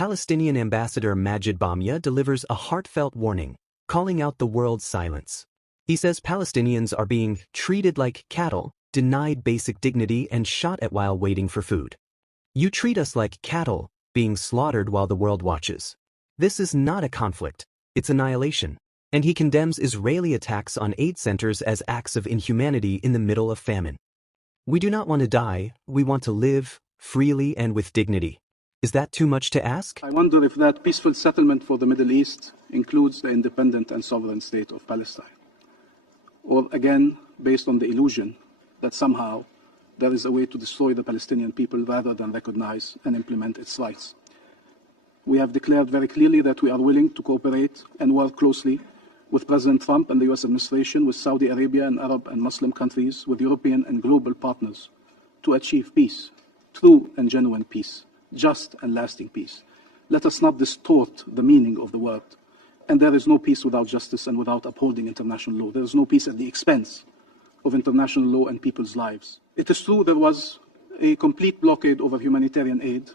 Palestinian ambassador Majid Bamia delivers a heartfelt warning, calling out the world's silence. He says Palestinians are being treated like cattle, denied basic dignity and shot at while waiting for food. You treat us like cattle, being slaughtered while the world watches. This is not a conflict, it's annihilation. And he condemns Israeli attacks on aid centers as acts of inhumanity in the middle of famine. We do not want to die, we want to live, freely and with dignity. Is that too much to ask? I wonder if that peaceful settlement for the Middle East includes the independent and sovereign state of Palestine. Or again, based on the illusion that somehow there is a way to destroy the Palestinian people rather than recognize and implement its rights. We have declared very clearly that we are willing to cooperate and work closely with President Trump and the US administration, with Saudi Arabia and Arab and Muslim countries, with European and global partners to achieve peace, true and genuine peace, just and lasting peace. Let us not distort the meaning of the word. And there is no peace without justice and without upholding international law. There is no peace at the expense of international law and people's lives. It is true there was a complete blockade over humanitarian aid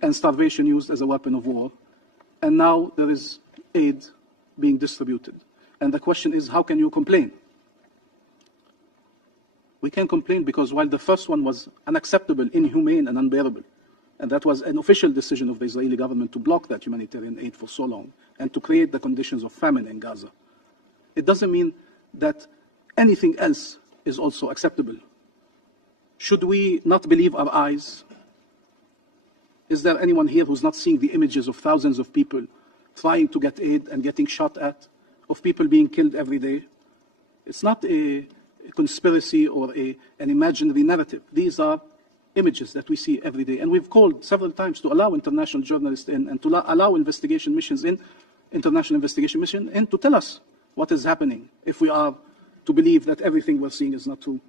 and starvation used as a weapon of war. And now there is aid being distributed. And the question is, how can you complain? We can complain because while the first one was unacceptable, inhumane, and unbearable, and that was an official decision of the Israeli government to block that humanitarian aid for so long and to create the conditions of famine in Gaza, it doesn't mean that anything else is also acceptable. Should we not believe our eyes? Is there anyone here who's not seeing the images of thousands of people trying to get aid and getting shot at, of people being killed every day? It's not a conspiracy or an imaginary narrative. These are images that we see every day. And we've called several times to allow international journalists in and to allow investigation missions in, international investigation mission in, to tell us what is happening if we are to believe that everything we're seeing is not true.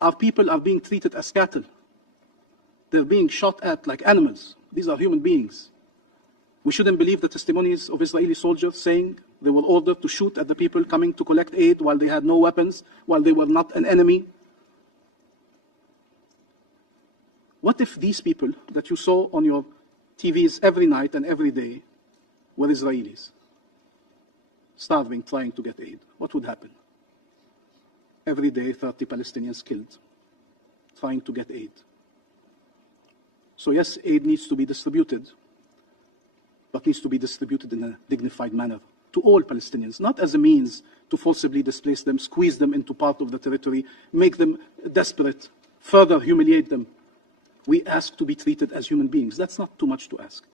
Our people are being treated as cattle. They're being shot at like animals. These are human beings. We shouldn't believe the testimonies of Israeli soldiers saying they were ordered to shoot at the people coming to collect aid while they had no weapons, while they were not an enemy. What if these people that you saw on your TVs every night and every day were Israelis, starving, trying to get aid? What would happen? Every day, 30 Palestinians killed, trying to get aid. So yes, aid needs to be distributed, but needs to be distributed in a dignified manner to all Palestinians, not as a means to forcibly displace them, squeeze them into part of the territory, make them desperate, further humiliate them. We ask to be treated as human beings. That's not too much to ask.